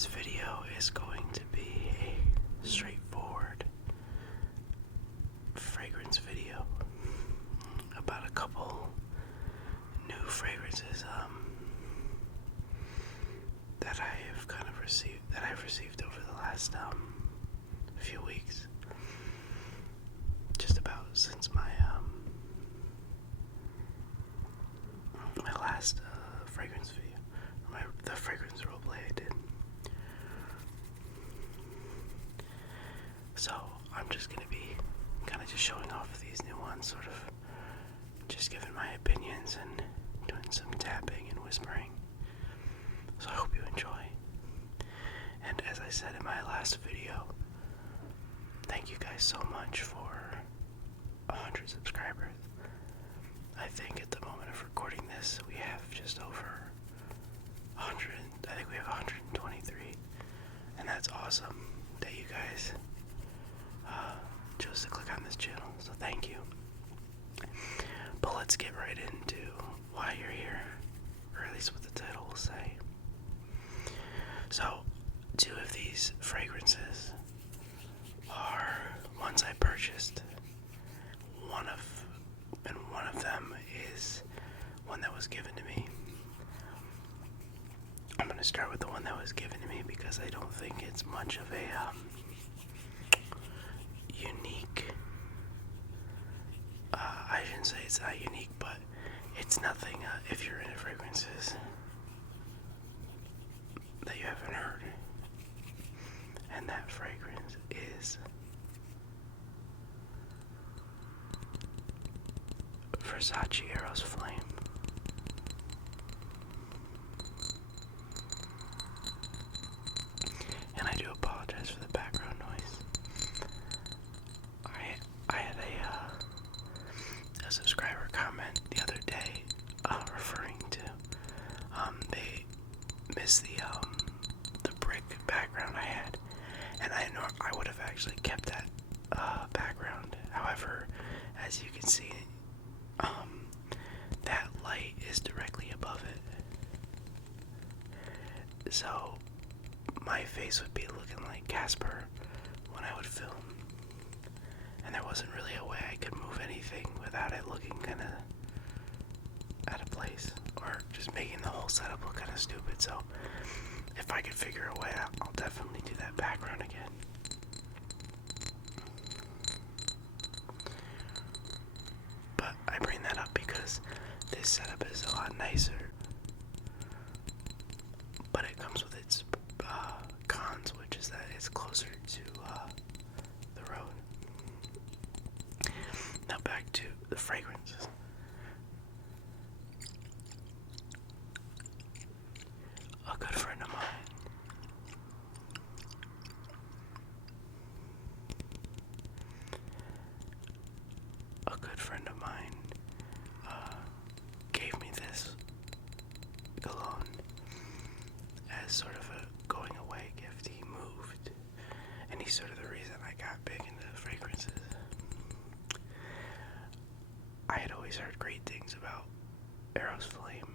This video is going to be a straightforward fragrance video about a couple new fragrances that I've received over the last few weeks. Just about since my last fragrance video, the fragrance roleplay I did. So I'm just gonna be kind of just showing off these new ones, sort of just giving my opinions and doing some tapping and whispering. So I hope you enjoy. And as I said in my last video, thank you guys so much for 100 subscribers. I think at the moment of recording this, we have just over 100. I think we have 123, and that's awesome that you guys chose to click on this channel. So thank you. But let's get right into why you're here, or at least what the title will say. So, two of these fragrances are ones I purchased. One of them is one that was given to me. I'm going to start with the one that was given to me because I don't think it's much of a unique. I shouldn't say it's not unique, but it's nothing if you're into fragrances that you haven't heard. And that fragrance is Versace Eros Flame. And I do apologize for the background noise. I had a subscriber comment the other day referring to they missed the brick background I had, and I would have actually kept that background. However, as you can see, that light is directly above it, so my face would be looking like Casper when I would film, and there wasn't really a way I could move anything without it looking kind of out of place, or just making the whole setup look kind of stupid. So if I could figure a way out, I'll definitely do that background again. But I bring that up because this setup is a lot nicer, but it comes with its cons, which is that it's closer to the road. Now back to the fragrances. A good friend of mine gave me this cologne as sort of a going away gift. He moved, and he's sort of the reason I got big into fragrances. I had always heard great things about Eros Flame.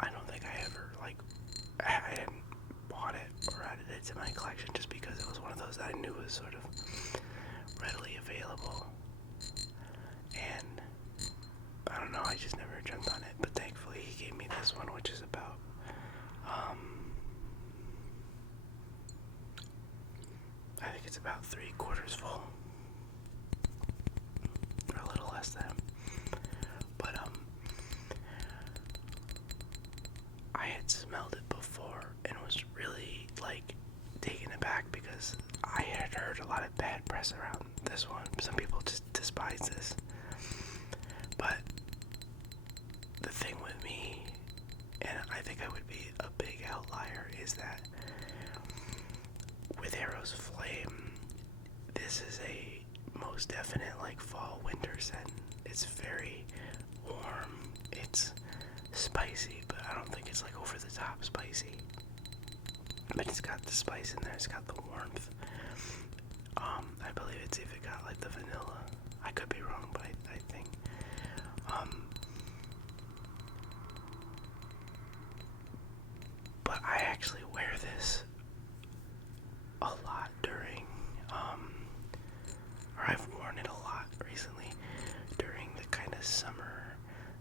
I don't think I ever, I hadn't bought it or added it to my collection just because it was one of those that I knew was sort of readily available. And I don't know, I just never jumped on it. But thankfully he gave me this one, which is about I think it's about 3/4 full, or a little less than. But I had smelled it before and was really taken aback because I had heard a lot of bad press around this one. Some people just despise this. But the thing with me, and I think I would be a big outlier, is that with Eros Flame, this is a most definite fall winter scent. It's very warm, it's spicy, but I don't think it's over the top spicy. But it's got the spice in there, it's got the warmth. I believe it's even got the vanilla. I could be wrong, but I think I've worn it a lot recently during the kind of summer,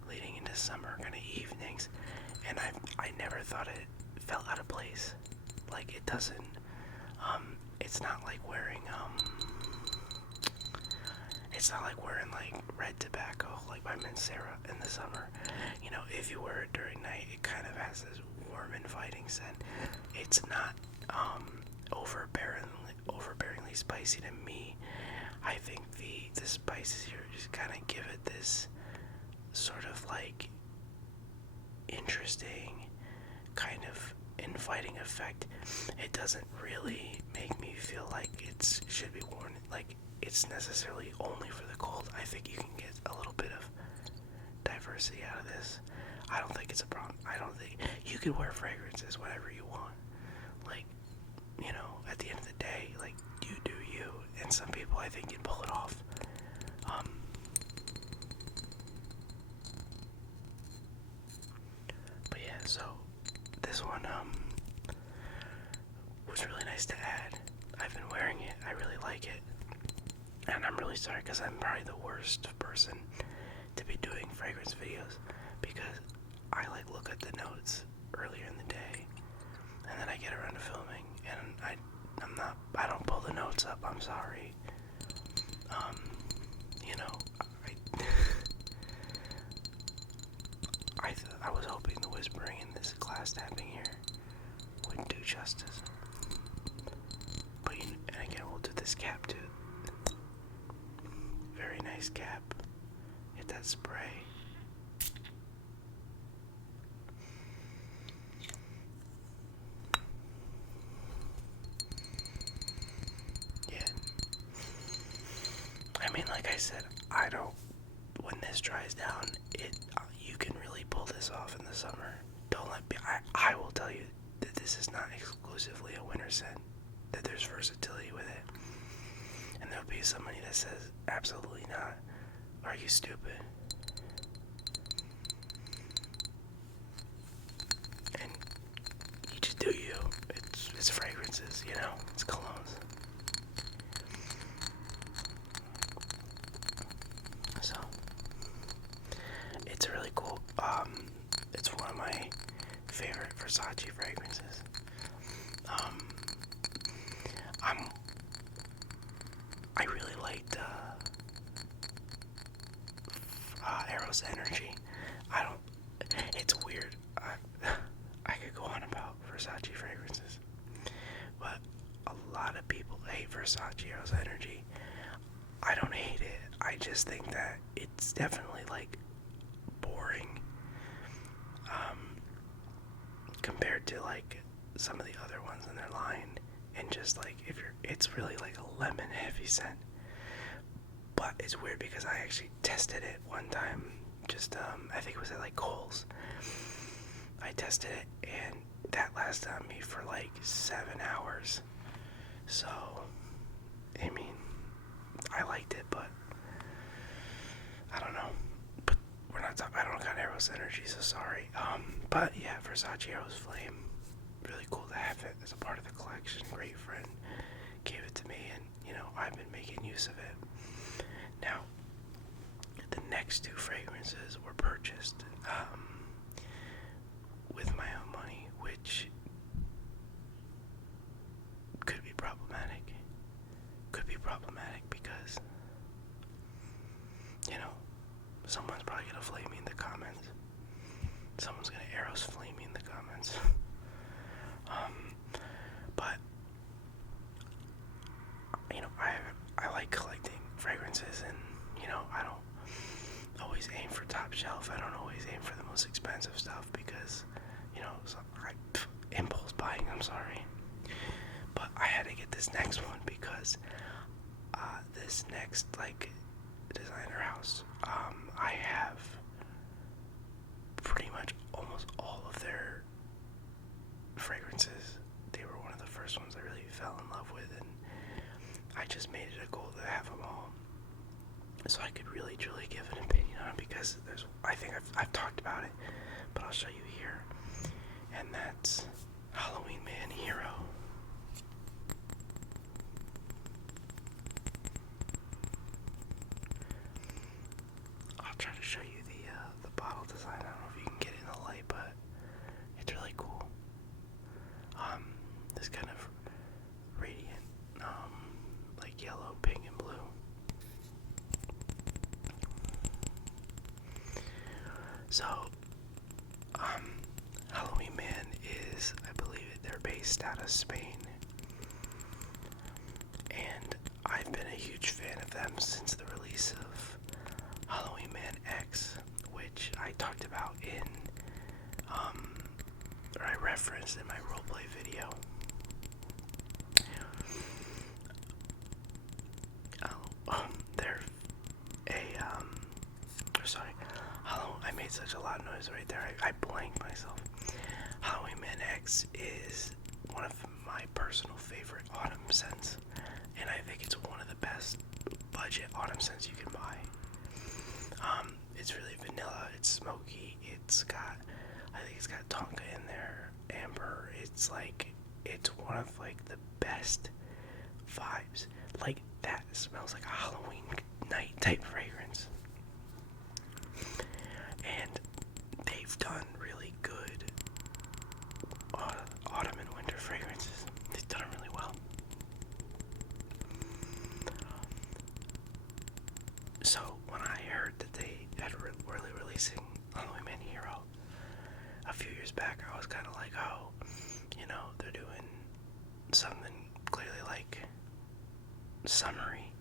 leading into summer kind of evenings, and I never thought it felt out of place. Like, it doesn't, it's not like wearing, it's not like wearing, like, red tobacco, like by Mancera in the summer. You know, if you wear it during night, it kind of has this warm, inviting scent. It's not, overbearingly spicy to me. I think the spices here just kind of give it this sort of, like, interesting, kind of inviting effect. It doesn't really make me feel like it should be worn, like it's necessarily only for the cold. I think you can get a little bit of diversity out of this. I don't think it's a problem. I don't think you can wear fragrances whatever you want. Like, you know, at the end of the day, like, you do you, and some people, I think, can pull it off. But yeah, so this one was really nice to add. I've been wearing it. I really like it. And I'm really sorry because I'm probably the worst person to be doing fragrance videos, because I like look at the notes earlier in the day and then I get around to filming and I don't pull the notes up. I'm sorry. You know, I was hoping the whispering in this glass tapping here would do justice. But and again, we'll do this cap too. Very nice cap. Hit that spray. Yeah. I mean, like I said, when this dries down, you can really pull this off in the summer. Don't let me, I will tell you that this is not exclusively a winter scent, that there's versatility with it. And there'll be somebody that says, absolutely not. Are you stupid? And you just do you. It's fragrances, you know? It's colognes. So, it's really cool. It's one of my favorite Versace fragrances. I really liked Eros Energy. It's weird. I could go on about Versace fragrances, but a lot of people hate Versace Eros Energy. I don't hate it. I just think that it's definitely, like, boring compared to, like, some of the other ones in their line. And just, like, it's really like a lemon heavy scent. But it's weird because I actually tested it one time. Just I think it was at, like, Kohl's. I tested it and that lasted on me for like 7 hours. So, I mean, I liked it, but I don't know. But we're not talking. I don't got Eros Energy, so sorry. But yeah, Versace Eros Flame, really cool to have it as a part of the collection. Great friend gave it to me, and you know, I've been making use of it. Now, the next two fragrances were purchased with my own money, which could be problematic. Because, you know, someone's probably gonna flame me in the comments. Someone's gonna Eros flame me in the comments. But you know, I like collecting fragrances, and you know, I don't always aim for top shelf. I don't always aim for the most expensive stuff because, you know, impulse buying. I'm sorry, but I had to get this next one because this next, like, designer house, I have pretty much almost all of their fragrances. They were one of the first ones I really fell in love with, and I just made it a goal to have them all, so I could really truly give an opinion on it, because I think I've talked about it, but I'll show you here, and that's Halloween Man Hero. try to show you the bottle design. I don't know if you can get it in the light, but it's really cool. This kind of radiant, like yellow, pink, and blue. So, Halloween Man is, I believe they're based out of Spain. And I've been a huge fan of them since the release of Halloween Man X, which I talked about or I referenced in my roleplay video. They're sorry, I made such a loud noise right there, I blanked myself. Halloween Man X is one of my personal favorite autumn scents, and I think it's one of the best budget autumn scents you can buy. It's really vanilla, it's smoky, I think it's got tonka in there, amber. It's one of like the best vibes. Like, that smells like a Halloween night type fragrance. And they've done really good autumn and winter fragrances. They've done them really well. So when I heard that they had really releasing Halloween Man Hero a few years back, I was kind of like, oh, they're doing something clearly like summery,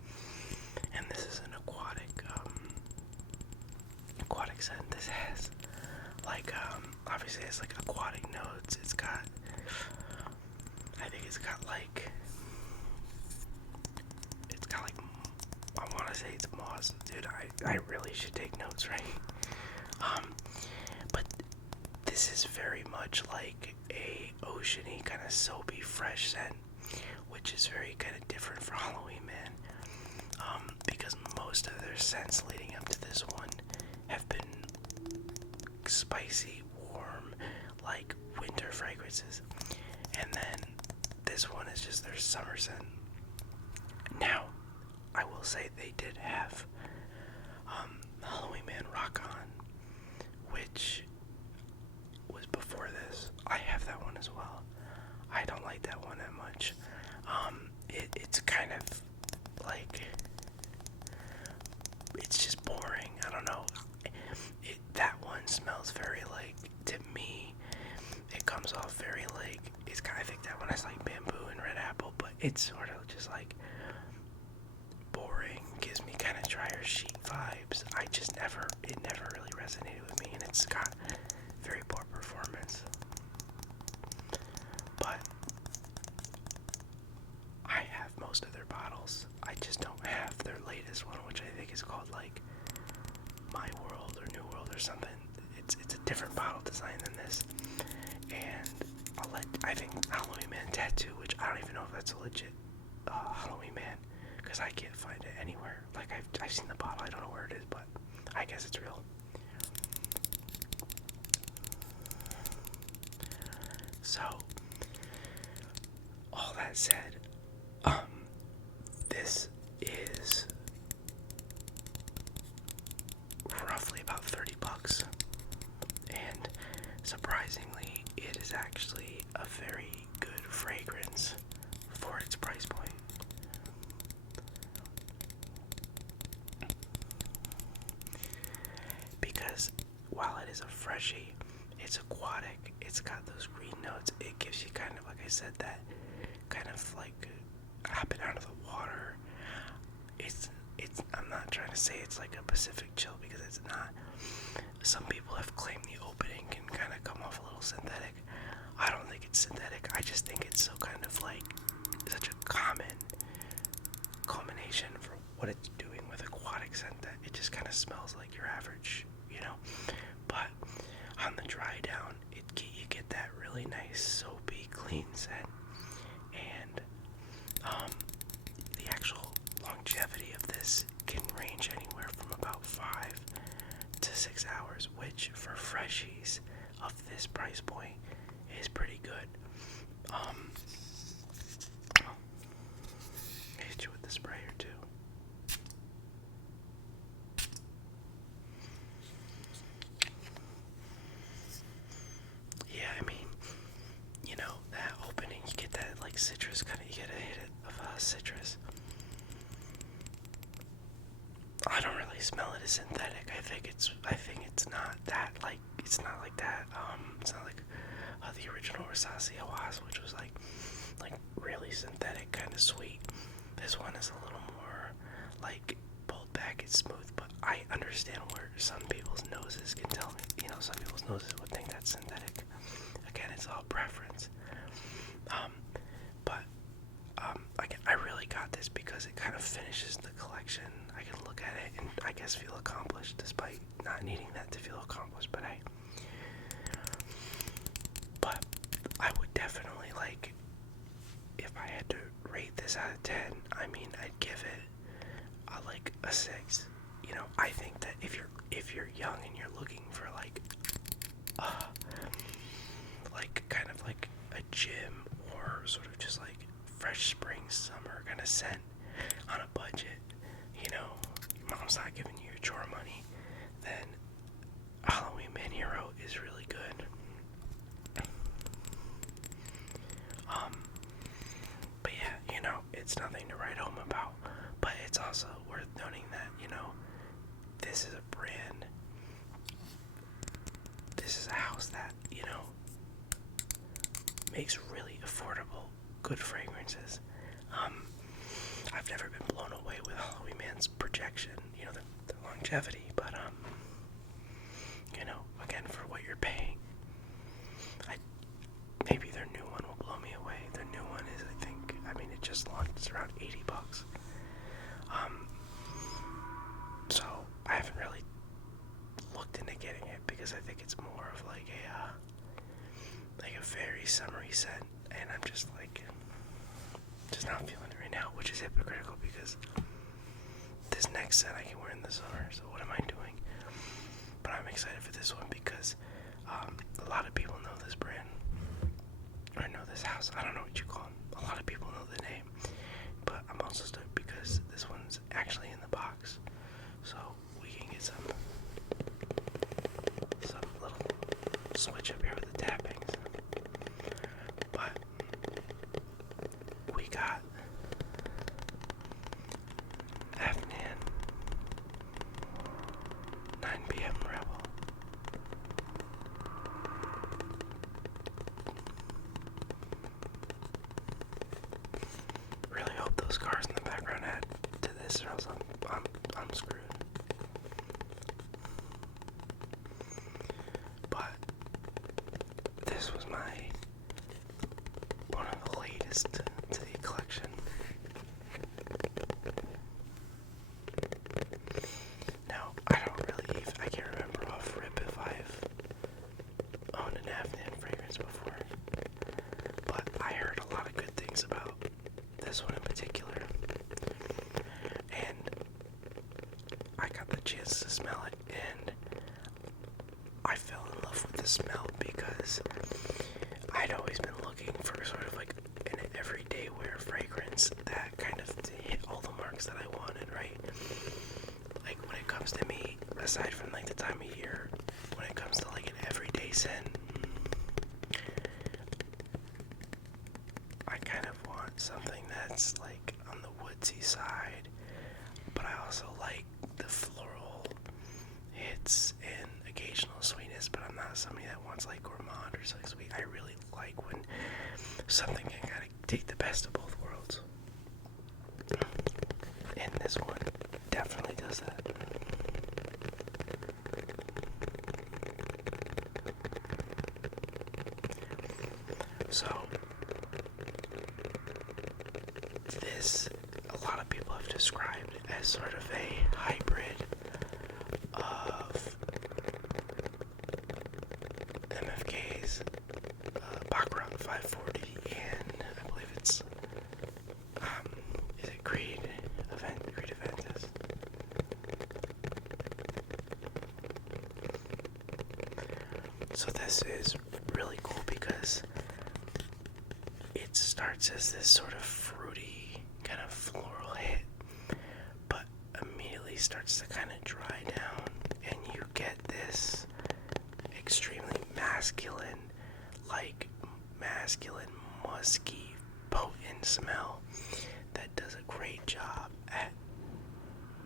and this is an aquatic scent. This has obviously it's like aquatic notes. I think it's got like I want to say it's moss. Dude, I really should take notes, right? But this is very much like a oceany, kind of soapy, fresh scent, which is very kind of different for Halloween Man. Because most of their scents leading up to this one have been spicy, warm, like winter fragrances. And then this one is just their summer scent. Now, I will say they did have Halloween Man Rock On, which was before this. I have that one as well. I don't like that one that much. It's kind of like, it's just boring. I don't know. That one smells very like, to me, it comes off very like, I think that one has like bamboo and red apple, but it's sort of just like boring, gives me kind of dryer sheet vibes. It never really resonated with me, and it's got very poor performance. But I have most of their bottles. I just don't have their latest one, which I think is called like My World or New World or something. It's a different bottle design than this. And I think Halloween Man Tattoo, which I don't even know if that's a legit Halloween Man, because I can't find it anywhere. Like, I've seen the bottle, I don't know where it is, but I guess it's real. So, all that said, this is roughly about $30, and surprisingly, it is actually a very good fragrance for its price point. Because while it is a freshie, it's aquatic, it's got those green notes, it gives you kind of, like I said, that kind of like hopping out of the water. I'm not trying to say it's like a Pacific chill, because it's not. Some people have claimed the opening can kind of come off a little synthetic. I don't think it's synthetic. I just think it's so kind of like such a common culmination for what it's doing with aquatic scent that it just kind of smells like your average, But on the dry down, you get that really nice soapy, clean scent, and the actual longevity of this can range anywhere from about 5 to 6 hours, which for freshies of this price point is pretty good. Hit you with the sprayer too. really smell it as synthetic. I think it's not that like it's not like that. It's not like the original Versace was, which was like really synthetic, kind of sweet. This one is a little more like pulled back and smooth, but I understand where some people's noses can tell me. You know, some people's noses would think that's synthetic. Again, it's all preference. But I really got this because it kind of finishes the collection. I can look at it and I guess feel accomplished, despite not needing that to feel accomplished. But I would definitely like, if I had to rate this out of 10, I mean, I'd give it like a 6. You know, I think that if you're young and you're looking for like kind of like a gym or sort of just like fresh spring summer kind of scent on a budget, you know, your mom's not giving you your chore money, then Halloween Man Hero is really good. But yeah, you know, it's nothing to write home about, but it's also worth noting that, you know, this is a brand, this is a house that, you know, makes really affordable, good fragrances. I've never been blown away with Halloween Man's projection, you know, the longevity, but, you know, again, for what you're paying, maybe their new one will blow me away. Their new one is, I mean, it just launched, it's around $80. So, I haven't really looked into getting it, because I think it's more of like a very summery scent, and I'm just like, just not feeling it right now, which is hypocritical, because this next scent I can wear in the summer, so what am I doing? But I'm excited for this one, because a lot of people know this brand, or know this house, I don't know what you call them, a lot of people know the name, but I'm also stoked because this one's actually in the box, so we can get some little switch up here with the tappings. But we got Afnan 9 p.m. Rebel. Really hope those cars in the background add to this, or else I'm screwed. But this was one of the latest to the collection. Now, I can't remember off rip if I've owned an Afnan fragrance before, but I heard a lot of good things about this one in particular, and I got the chance to smell it, and I fell in love with the smell, because I'd always been looking for sort of like an everyday wear fragrance that kind of hit all the marks that I wanted, right? Like when it comes to me, aside from like the time of year, when it comes to like an everyday scent, I kind of want something that's like on the woodsy side, but I also like the floral hits and occasional sweetness, but I'm not somebody that wants like gourmand or something sweet. I really like when something can kind of take the best of both worlds, and this one definitely does that. So this, a lot of people have described as sort of a hybrid of MFK's Baccarat 540 and I believe it's is it Creed Aventus? So this is really cool because it starts as this sort of fruity kind of floral hit, but immediately starts to kind of dry down, and you get this extremely masculine, musky, potent smell that does a great job at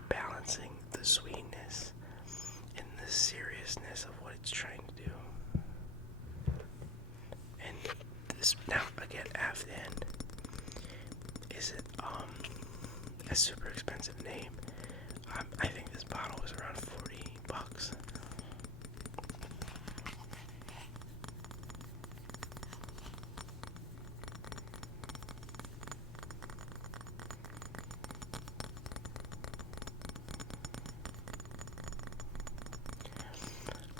balancing the the sweetness and the seriousness of what it's trying to do. And this, now again, Afnan isn't a super expensive name. I think this bottle was around $40.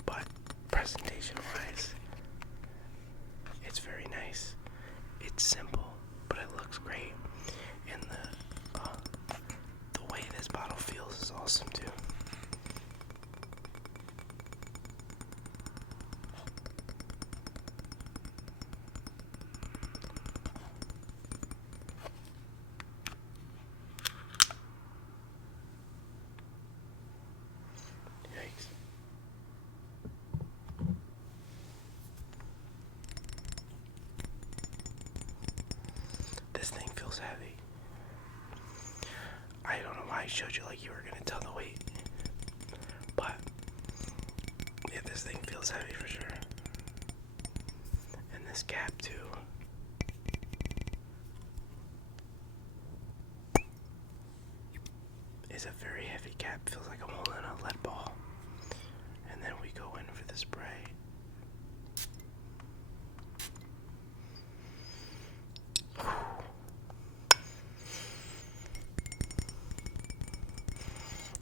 But presentation-wise, it's very nice. It's simple, but it looks great. And the way this bottle feels is awesome too. Yikes. This thing feels heavy. I don't know why I showed you like you were gonna tell the weight, but yeah, this thing feels heavy for sure. And this cap too. Is a very heavy cap. Feels like I'm holding a lead ball. And then we go in for the spray.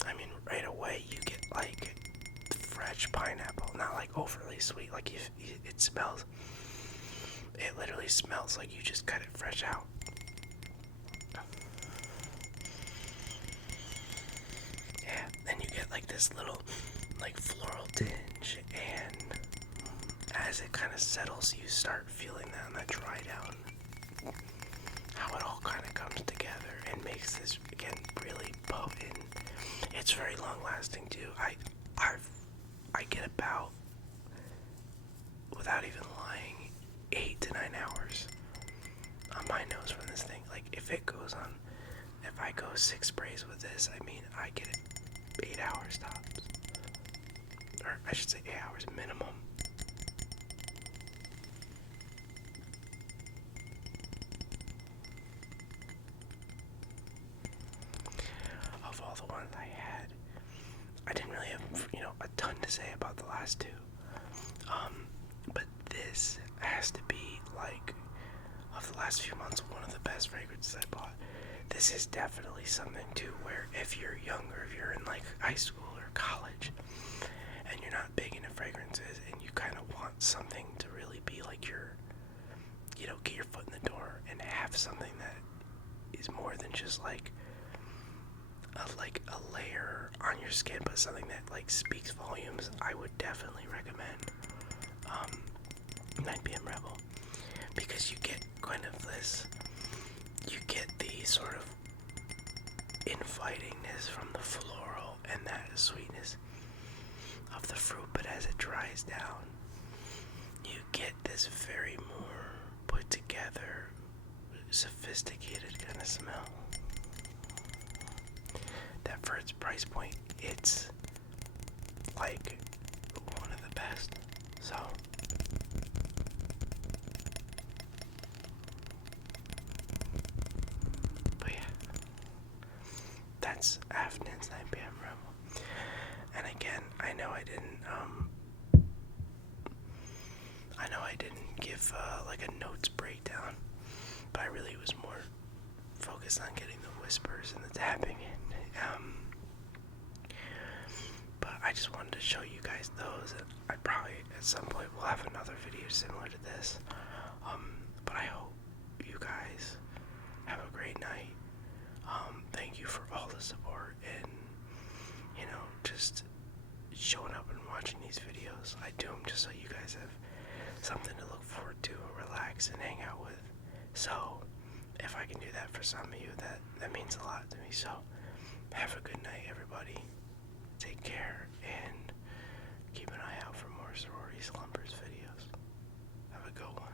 I mean, right away you get like fresh pineapple, not like overly sweet. Like it smells. It literally smells like you just cut it fresh out. Yeah, then you get like this little like floral tinge, and as it kind of settles, you start feeling that on that dry down. How it all kind of comes together and makes this again really potent. It's very long lasting too. I get about, without even lying, 8 to 9 hours on my nose from this thing. Like if it goes on, if I go 6 sprays with this, I mean I get it 8 hours tops, or I should say 8 hours minimum. Of all the ones I had, I didn't really have, a ton to say about the last 2. But this has to be, like, of the last few months, one of the best fragrances I bought. This is definitely something, too, where if you're younger, if you're in, like, high school or college, and you're not big into fragrances, and you kind of want something to really be, like, your, get your foot in the door, and have something that is more than just, like a layer on your skin, but something that like speaks volumes, I would definitely recommend 9PM Rebel, because you get kind of this, you get the sort of invitingness from the floral and that sweetness of the fruit, but as it dries down, you get this very more put together, sophisticated kind of smell. That for its price point, it's like one of the best. So but yeah, that's Afnan's 9PM Rebel. And again, I know I didn't give like a notes breakdown, but I really was more focused on getting the whispers and the tapping in. But I just wanted to show you guys those. I probably at some point will have another video similar to this. But I hope you guys have a great night. Thank you for all the support and just showing up and watching these videos. I do them just so you guys have something to look forward to, relax, and hang out with. So if I can do that for some of you, that means a lot to me. So have a good night, everybody. Take care, and keep an eye out for more Sorority Slumbers videos. Have a good one.